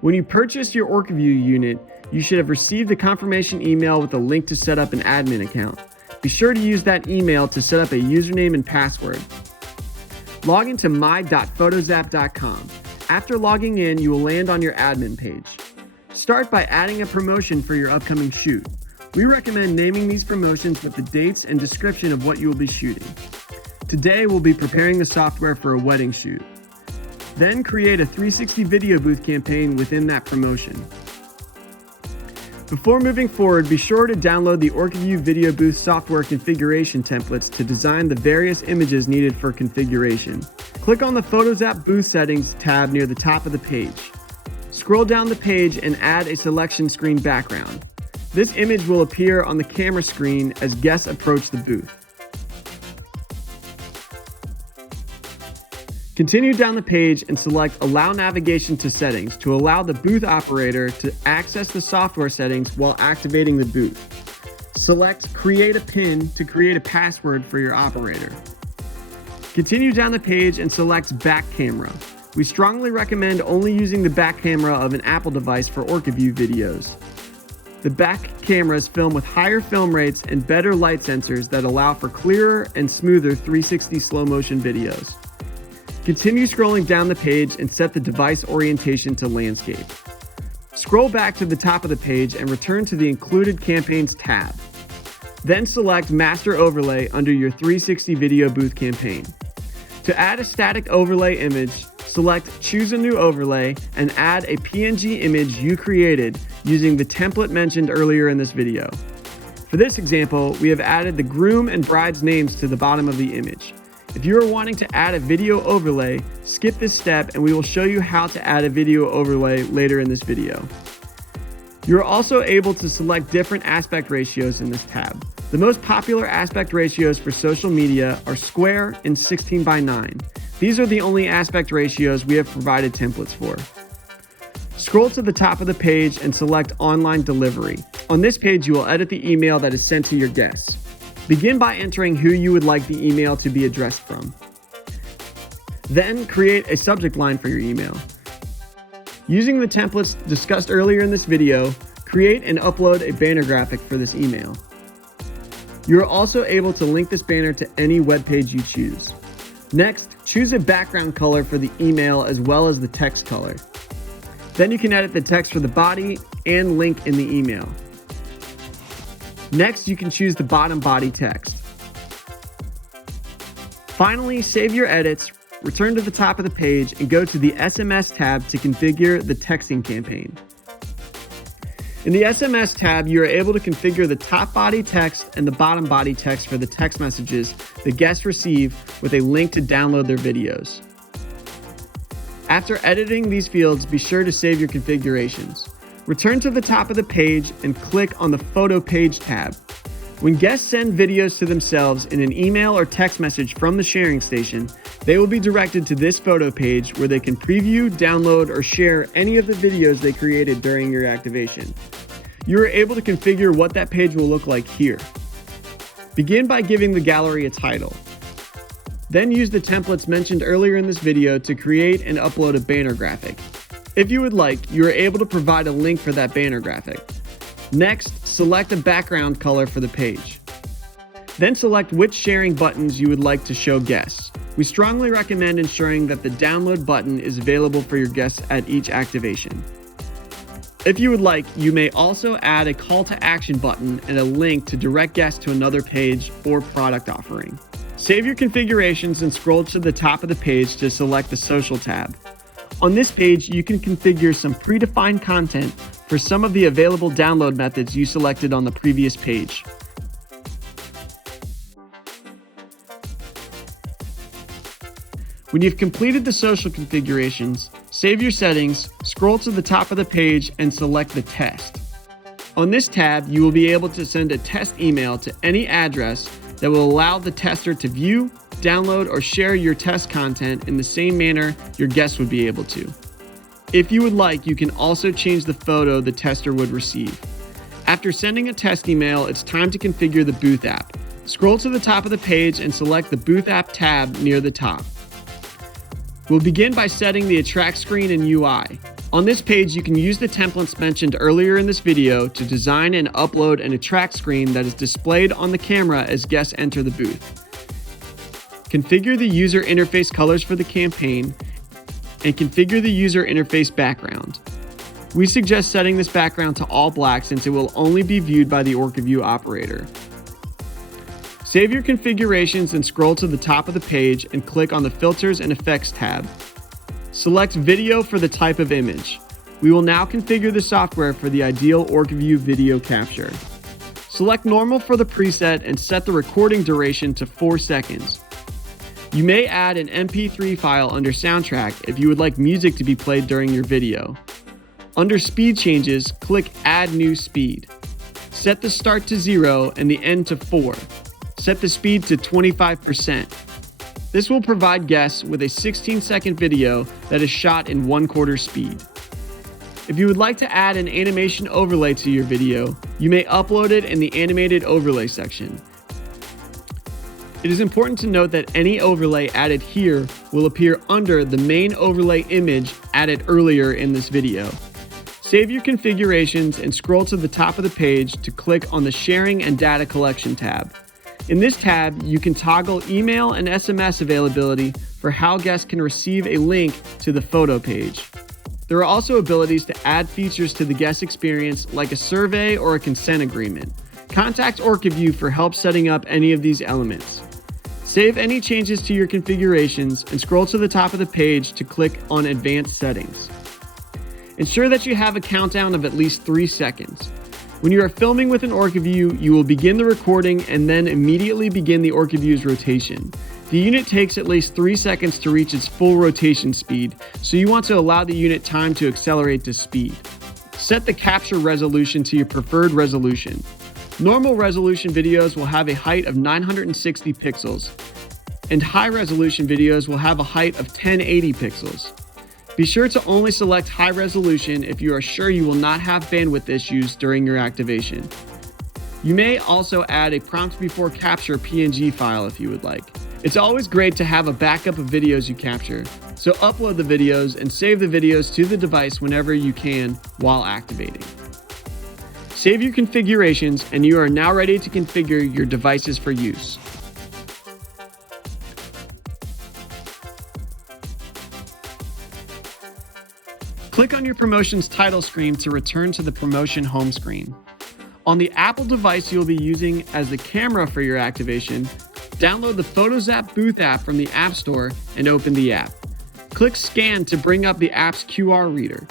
When you purchased your OrcaVue unit, you should have received a confirmation email with a link to set up an admin account. Be sure to use that email to set up a username and password. Log into my.photozap.com. After logging in, you will land on your admin page. Start by adding a promotion for your upcoming shoot. We recommend naming these promotions with the dates and description of what you will be shooting. Today, we'll be preparing the software for a wedding shoot. Then create a 360 video booth campaign within that promotion. Before moving forward, be sure to download the OrcaVue Video Booth software configuration templates to design the various images needed for configuration. Click on the PhotoZap Booth Settings tab near the top of the page. Scroll down the page and add a selection screen background. This image will appear on the camera screen as guests approach the booth. Continue down the page and select Allow Navigation to Settings to allow the booth operator to access the software settings while activating the booth. Select Create a PIN to create a password for your operator. Continue down the page and select Back Camera. We strongly recommend only using the back camera of an Apple device for OrcaVue videos. The back cameras film with higher film rates and better light sensors that allow for clearer and smoother 360 slow motion videos. Continue scrolling down the page and set the device orientation to landscape. Scroll back to the top of the page and return to the Included Campaigns tab. Then select Master Overlay under your 360 video booth campaign. To add a static overlay image, select Choose a New Overlay and add a PNG image you created using the template mentioned earlier in this video. For this example, we have added the groom and bride's names to the bottom of the image. If you are wanting to add a video overlay, skip this step and we will show you how to add a video overlay later in this video. You are also able to select different aspect ratios in this tab. The most popular aspect ratios for social media are square and 16:9. These are the only aspect ratios we have provided templates for. Scroll to the top of the page and select Online Delivery. On this page, you will edit the email that is sent to your guests. Begin by entering who you would like the email to be addressed from. Then create a subject line for your email. Using the templates discussed earlier in this video, create and upload a banner graphic for this email. You are also able to link this banner to any web page you choose. Next, choose a background color for the email as well as the text color. Then you can edit the text for the body and link in the email. Next, you can choose the bottom body text. Finally, save your edits, return to the top of the page, and go to the SMS tab to configure the texting campaign. In the SMS tab, you are able to configure the top body text and the bottom body text for the text messages the guests receive with a link to download their videos. After editing these fields, be sure to save your configurations. Return to the top of the page and click on the Photo Page tab. When guests send videos to themselves in an email or text message from the sharing station, they will be directed to this photo page where they can preview, download, or share any of the videos they created during your activation. You are able to configure what that page will look like here. Begin by giving the gallery a title. Then use the templates mentioned earlier in this video to create and upload a banner graphic. If you would like, you are able to provide a link for that banner graphic. Next, select a background color for the page. Then select which sharing buttons you would like to show guests. We strongly recommend ensuring that the download button is available for your guests at each activation. If you would like, you may also add a call to action button and a link to direct guests to another page or product offering. Save your configurations and scroll to the top of the page to select the social tab. On this page, you can configure some predefined content for some of the available download methods you selected on the previous page. When you've completed the social configurations, save your settings, scroll to the top of the page, and select the test. On this tab, you will be able to send a test email to any address that will allow the tester to view, download, or share your test content in the same manner your guests would be able to. If you would like, you can also change the photo the tester would receive. After sending a test email, it's time to configure the Booth app. Scroll to the top of the page and select the Booth app tab near the top. We'll begin by setting the Attract screen and UI. On this page, you can use the templates mentioned earlier in this video to design and upload an attract screen that is displayed on the camera as guests enter the booth. Configure the user interface colors for the campaign and configure the user interface background. We suggest setting this background to all black since it will only be viewed by the OrcaVue operator. Save your configurations and scroll to the top of the page and click on the Filters and Effects tab. Select Video for the type of image. We will now configure the software for the ideal OrcaVue video capture. Select Normal for the preset and set the recording duration to 4 seconds. You may add an MP3 file under Soundtrack if you would like music to be played during your video. Under Speed Changes, click Add New Speed. Set the start to 0 and the end to 4. Set the speed to 25%. This will provide guests with a 16-second video that is shot in 1/4 speed. If you would like to add an animation overlay to your video, you may upload it in the animated overlay section. It is important to note that any overlay added here will appear under the main overlay image added earlier in this video. Save your configurations and scroll to the top of the page to click on the Sharing and Data Collection tab. In this tab, you can toggle email and SMS availability for how guests can receive a link to the photo page. There are also abilities to add features to the guest experience like a survey or a consent agreement. Contact OrcaVue for help setting up any of these elements. Save any changes to your configurations and scroll to the top of the page to click on Advanced Settings. Ensure that you have a countdown of at least 3 seconds. When you are filming with an OrcaVue, you will begin the recording and then immediately begin the OrcaVue's rotation. The unit takes at least 3 seconds to reach its full rotation speed, so you want to allow the unit time to accelerate to speed. Set the capture resolution to your preferred resolution. Normal resolution videos will have a height of 960 pixels, and high resolution videos will have a height of 1080 pixels. Be sure to only select high resolution if you are sure you will not have bandwidth issues during your activation. You may also add a prompt before capture PNG file if you would like. It's always great to have a backup of videos you capture, so upload the videos and save the videos to the device whenever you can while activating. Save your configurations and you are now ready to configure your devices for use. Click on your promotion's title screen to return to the promotion home screen. On the Apple device you'll be using as the camera for your activation, download the Photos App Booth app from the App Store and open the app. Click Scan to bring up the app's QR reader.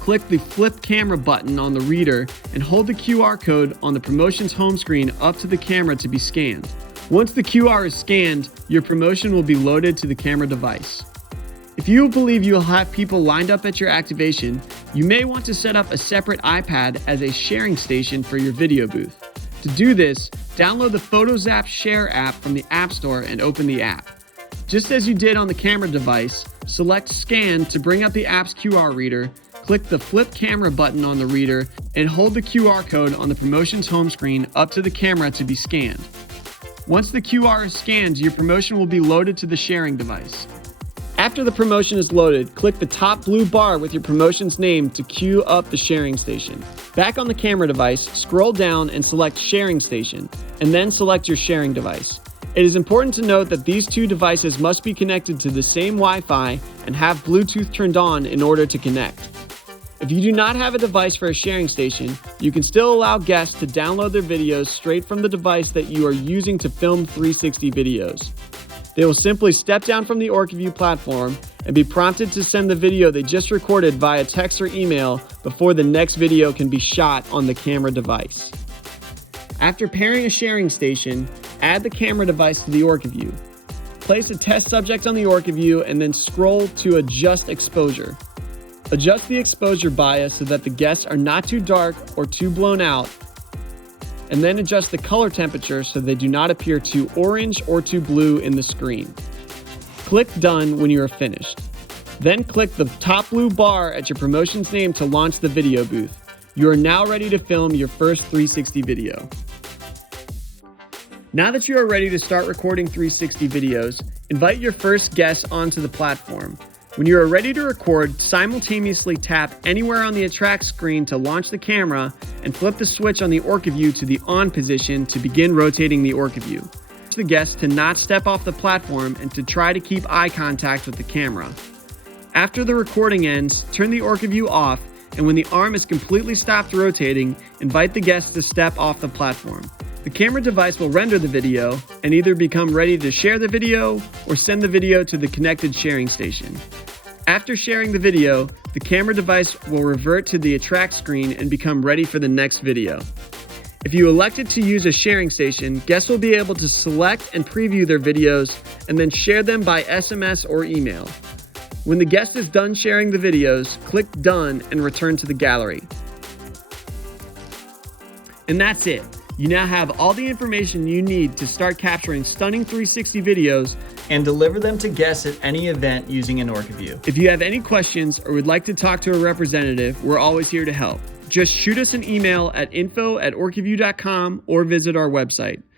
Click the Flip Camera button on the reader and hold the QR code on the promotion's home screen up to the camera to be scanned. Once the QR is scanned, your promotion will be loaded to the camera device. If you believe you will have people lined up at your activation, you may want to set up a separate iPad as a sharing station for your video booth. To do this, download the Photos App Share app from the App Store and open the app. Just as you did on the camera device, select Scan to bring up the app's QR reader, click the Flip Camera button on the reader, and hold the QR code on the promotion's home screen up to the camera to be scanned. Once the QR is scanned, your promotion will be loaded to the sharing device. After the promotion is loaded, click the top blue bar with your promotion's name to queue up the sharing station. Back on the camera device, scroll down and select Sharing Station, and then select your sharing device. It is important to note that these two devices must be connected to the same Wi-Fi and have Bluetooth turned on in order to connect. If you do not have a device for a sharing station, you can still allow guests to download their videos straight from the device that you are using to film 360 videos. They will simply step down from the OrcaVue platform and be prompted to send the video they just recorded via text or email before the next video can be shot on the camera device. After pairing a sharing station, add the camera device to the OrcaVue. Place a test subject on the OrcaVue and then scroll to Adjust Exposure. Adjust the exposure bias so that the guests are not too dark or too blown out, and then adjust the color temperature so they do not appear too orange or too blue in the screen. Click Done when you are finished. Then click the top blue bar at your promotion's name to launch the video booth. You are now ready to film your first 360 video. Now that you are ready to start recording 360 videos, invite your first guests onto the platform. When you are ready to record, simultaneously tap anywhere on the Attract screen to launch the camera and flip the switch on the OrcaVue to the on position to begin rotating the OrcaVue. Urge the guest to not step off the platform and to try to keep eye contact with the camera. After the recording ends, turn the OrcaVue off, and when the arm is completely stopped rotating, invite the guest to step off the platform. The camera device will render the video and either become ready to share the video or send the video to the connected sharing station. After sharing the video, the camera device will revert to the Attract screen and become ready for the next video. If you elected to use a sharing station, guests will be able to select and preview their videos and then share them by SMS or email. When the guest is done sharing the videos, click Done and return to the gallery. And that's it. You now have all the information you need to start capturing stunning 360 videos and deliver them to guests at any event using an OrcaVue. If you have any questions or would like to talk to a representative, we're always here to help. Just shoot us an email at info@orcavue.com or visit our website.